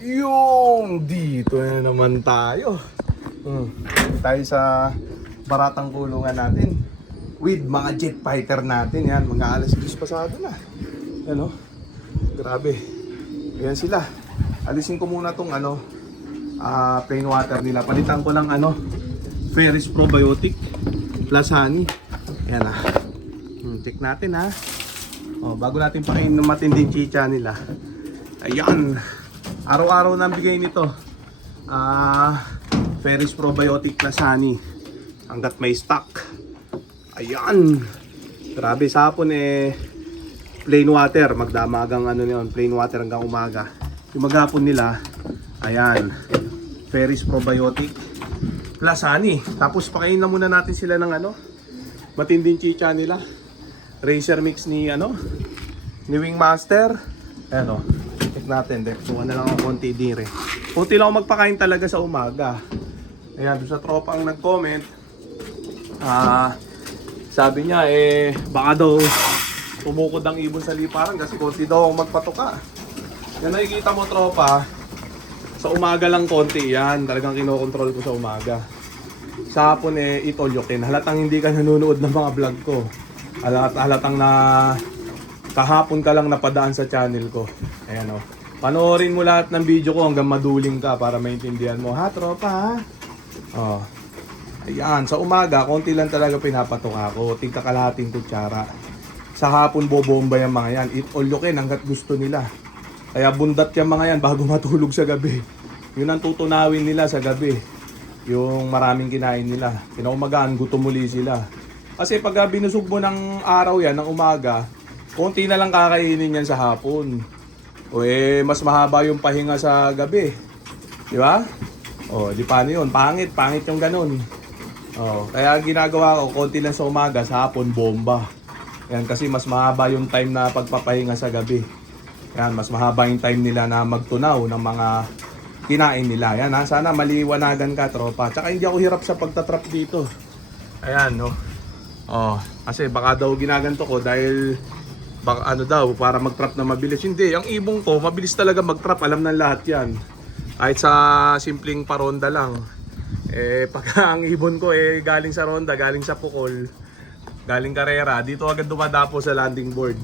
Yung dito na naman tayo. Tayo sa baratang kulungan natin with mga jet fighter natin. Yan, mga alas 10 pasado na. Ano? Grabe. Yan sila. Alisin ko muna tong plain water nila. Palitan ko lang Ferris Probiotic plus honey. Yan check natin bago natin pakainin ng matinding chicha nila. Ayan. Araw-araw na bigay nito. Ferris Probiotic plus honey. Hanggat may stock. Ayan. Grabe, sa hapon plain water. Magdamagang plain water hanggang umaga. Yung maghapon nila, ayan, Ferris Probiotic plus honey. Tapos pakainin na muna natin sila ng matinding chicha nila. Racer mix ni Wingmaster. Ayan check natin. Suka na lang ang konti dire. Kunti lang ako magpakain talaga sa umaga. Ayan, doon sa tropa ang nag-comment. Sabi niya baka daw tumukod ang ibon sa liparan kasi konti daw ako magpatuka. Yan nakikita mo tropa. Sa umaga lang konti yan. Talagang kinokontrol ko sa umaga. Sa hapon itolyokin. Halatang hindi ka nanonood ng mga vlog ko. Halatang na kahapon ka lang napadaan sa channel ko. Ayan panoorin mo lahat ng video ko hanggang maduling ka para maintindihan mo. Ha tropa ha? Ayan, sa umaga konti lang talaga pinapatuka ko. Tingka kalahating kutsara. Sa hapon bobomba yung mga yan. Itolyokin hanggat gusto nila. Kaya bundat yung mga yan bago matulog sa gabi. Yun ang tutunawin nila sa gabi. Yung maraming kinain nila. Kinaumagaan, gutom muli sila. Kasi pag binusog mo ng araw yan, ng umaga, konti na lang kakainin yan sa hapon. O mas mahaba yung pahinga sa gabi. Di ba? Di paano yun? Pangit yung ganun. Kaya ginagawa ko, konti lang sa umaga, sa hapon, bomba. Yan, kasi mas mahaba yung time na pagpapahinga sa gabi. Yan, mas mahaba yung time nila na magtunaw ng mga kinain nila. Yan sana maliwanagan ka tropa. Tsaka hindi ako hirap sa pagtatrap dito. Ayan kasi baka daw ginaganto ko dahil baka para mag-trap na mabilis. Hindi, ang ibong ko mabilis talaga mag-trap. Alam ng lahat yan. Kahit sa simpleng paronda lang. Pagka ang ibon ko galing sa ronda, galing sa pukol, galing karera, dito agad dumadapo sa landing board.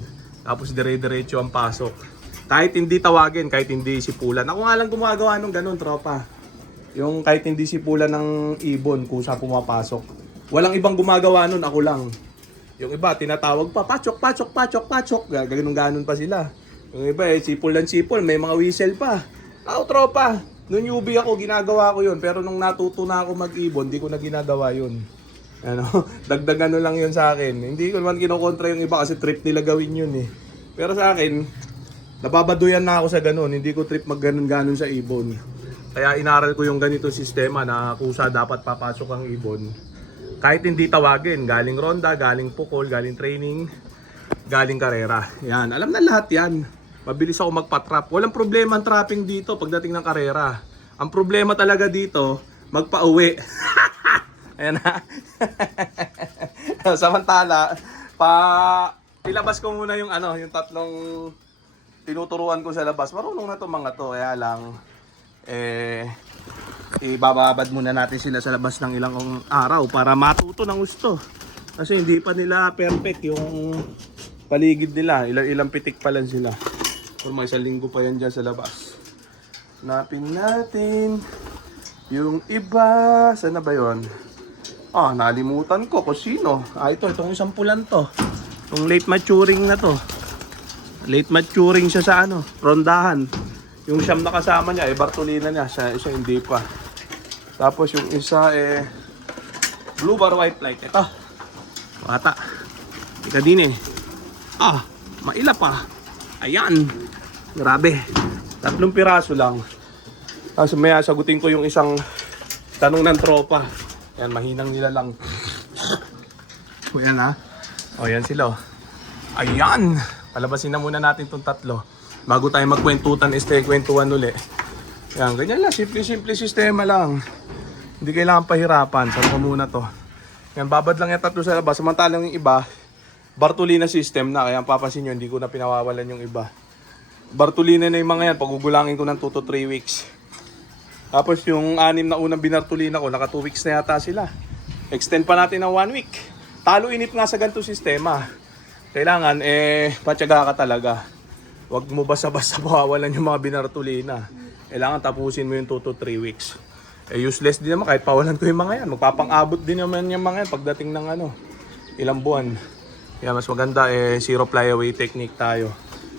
Tapos dire-diretso ang pasok. Kahit hindi tawagin, kahit hindi sipulan. Ako nga lang gumagawa nung ganun, tropa. Yung kahit hindi sipulan ng ibon, kusa pumapasok. Walang ibang gumagawa nun, ako lang. Yung iba, tinatawag pa, pachok, pachok, pachok, pachok. Ganun pa sila. Yung iba, sipol lang sipol, may mga whistle pa. Tropa, nung newbie ako, ginagawa ko yun. Pero nung natuto na ako mag-ibon, di ko na ginagawa yun. Dagdag lang yun sa akin. Hindi ko naman kinokontra yung iba kasi trip nila gawin yun Pero sa akin, nababaduyan na ako sa ganun. Hindi ko trip mag-ganon sa ibon. Kaya inaral ko yung ganito sistema na kusa dapat papasok ang ibon. Kahit hindi tawagin, galing ronda, galing pukol, galing training, galing karera. Yan, alam na lahat yan. Mabilis ako magpa-trap. Walang problema ang trapping dito pagdating ng karera. Ang problema talaga dito, magpa-uwi. Ayan na. Samantala, ilabas ko muna yung yung tatlong tinuturuan ko sa labas. Marunong na to mga to. Kaya lang, ibababad muna natin sila sa labas ng ilang araw para matuto ng gusto. Kasi hindi pa nila perfect yung paligid nila. Ilang pitik pa lang sila. Pero may isang linggo pa yan dyan sa labas. Hanapin natin yung iba. Saan na ba yun? Nalimutan ko kung sino. Itong isang pulan to. Itong late maturing na to. Late maturing siya sa rondahan. Yung siyam na kasama niya, Bartolina niya. Siya hindi pa. Tapos yung isa blue bar white flight. Ito. Bata. Ika din maila pa. Ayan. Grabe. 3 piraso lang. Tapos maya sagutin ko yung isang tanong ng tropa. Ayan, mahinang nila lang. Ayan yan sila Ayan. Palabasin na muna natin itong 3. Bago tayo magkwentutan, kwentuhan uli. Yan, ganyan lang. Simple sistema lang. Hindi kailangan pahirapan. Saan ko muna to? Yan, babad lang yung 3 sa labas. Samantalang yung iba, Bartolina system na. Kaya papasin nyo, hindi ko na pinawawalan yung iba. Bartolina na yung mga yan. Pagugulangin ko ng 2 to 3 weeks. Tapos yung 6 na unang binartolina ko, naka 2 weeks na yata sila. Extend pa natin ng 1 week. Talo inip nga sa ganito sistema. Kailangan, patyaga ka talaga. Huwag mo basta-basta mawawalan yung mga binartolina. Kailangan tapusin mo yung 2 to 3 weeks. Useless din naman kahit pawalan ko yung mga yan. Magpapang-abot din naman yung mga yan pagdating ng ilang buwan. Kaya mas maganda zero flyaway technique tayo.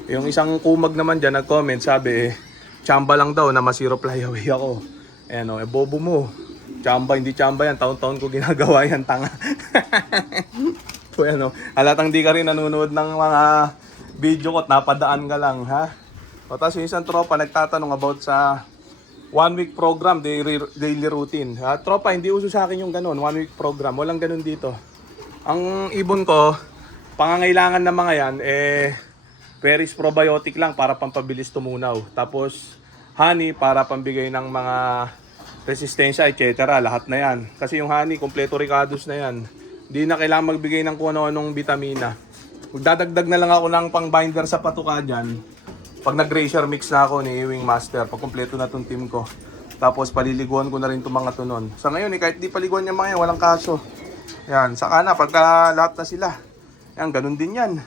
Yung isang kumag naman dyan nag-comment sabi tsamba lang daw na ma-zero flyaway ako. Bobo mo. Tsamba, hindi tsamba yan. Taon-taon ko ginagawa yan, tanga. So halatang di ka rin nanonood ng mga video ko at napadaan ka lang, ha? O tapos yung isang tropa nagtatanong about sa 1 week program, daily routine. Tropa, hindi uso sa akin yung ganun, 1 week program. Walang ganun dito. Ang ibon ko, pangangailangan ng mga yan, Peris probiotic lang para pampabilis tumunaw. Tapos honey para pambigay ng mga resistensya, etc. Lahat na yan. Kasi yung honey, kompleto ricados na yan. Hindi na kailangan magbigay ng kung ano-anong vitamina. Magdadagdag na lang ako ng pang-binder sa patuka dyan. Pag nag-grazier mix na ako ni Ewing Master, pag kompleto na itong team ko. Tapos paliliguan ko na rin itong mga tunon. Sa ngayon, kahit di paliguan yung mga yan, walang kaso. Yan, saka na, pagka lahat na sila. Yan, ganun din yan.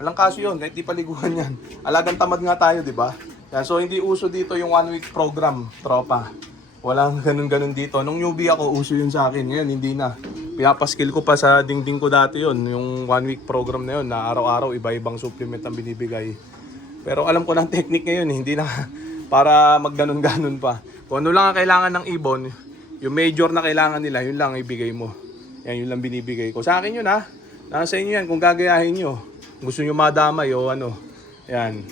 Walang kaso yun, kahit di paliguan yan. Alagang tamad nga tayo, di ba? Yan, so hindi uso dito yung 1 week program, tropa. Walang ganun-ganun dito. Nung newbie ako, uso yun sa akin. Ngayon, hindi na. Pinapaskill ko pa sa dingding ko dati yun. Yung 1 week program na yun, na araw-araw iba-ibang supplement ang binibigay. Pero alam ko ng technique ngayon, hindi na para magganon-ganon pa. Kung ano lang ang kailangan ng ibon, yung major na kailangan nila, yun lang ibigay mo. Yan, yun lang binibigay ko. Sa akin yun ha. Nasa inyo yan kung gagayahin nyo. Gusto nyo madamay o ano. Yan.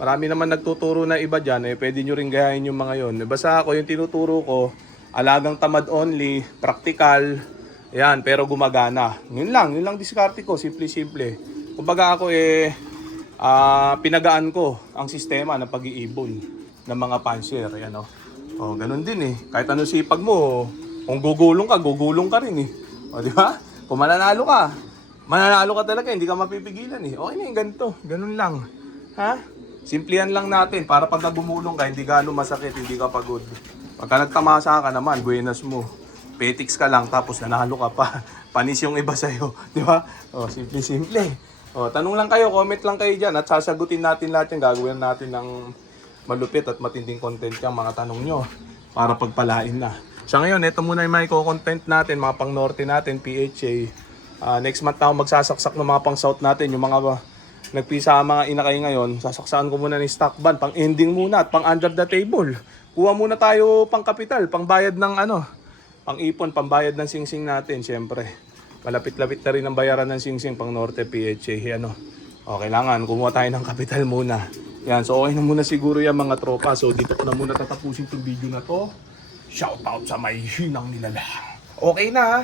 Marami naman nagtuturo na iba dyan, pwede nyo rin gayahin yung mga yon. Basta ako yung tinuturo ko, alagang tamad only, practical, yan, pero gumagana. Yun lang diskarte ko, simple-simple. Kumbaga ako pinagaan ko ang sistema ng pag-iibon ng mga pansier, yan o. Ganun din kahit anong sipag mo, kung gugulong ka rin O, di ba? Kung mananalo ka talaga, hindi ka mapipigilan Okay na yung ganito, ganun lang. Ha? Simplihan lang natin para pag nagumulong ka, hindi gano'ng masakit, hindi ka pagod. Pagka nagtamasa ka naman, buenas mo. Petics ka lang, tapos nanalo ka pa. Panis yung iba sa'yo, di ba? Simple-simple. Tanong lang kayo, comment lang kayo dyan at sasagutin natin lahat yung gagawin natin ng malupit at matinding content yung mga tanong nyo para pagpalain na. Sa ngayon, ito muna yung mga content natin, mga pang norte natin, PHA. Next month na ako magsasaksak ng mga pang south natin, yung mga nagpisa ang mga inakay ngayon, sasaksaan ko muna ng stock ban, pang ending muna at pang under the table. Kuha muna tayo pang kapital, pang bayad ng pang ipon, pang bayad ng singsing natin, syempre. Malapit-lapit na rin ang bayaran ng singsing pang Norte PHA, kailangan kumuha tayo ng kapital muna. Yan, so okay na muna siguro yung mga tropa. So dito ko na muna tatapusin itong video na to. Shoutout sa may hinang nilalang. Okay na ha.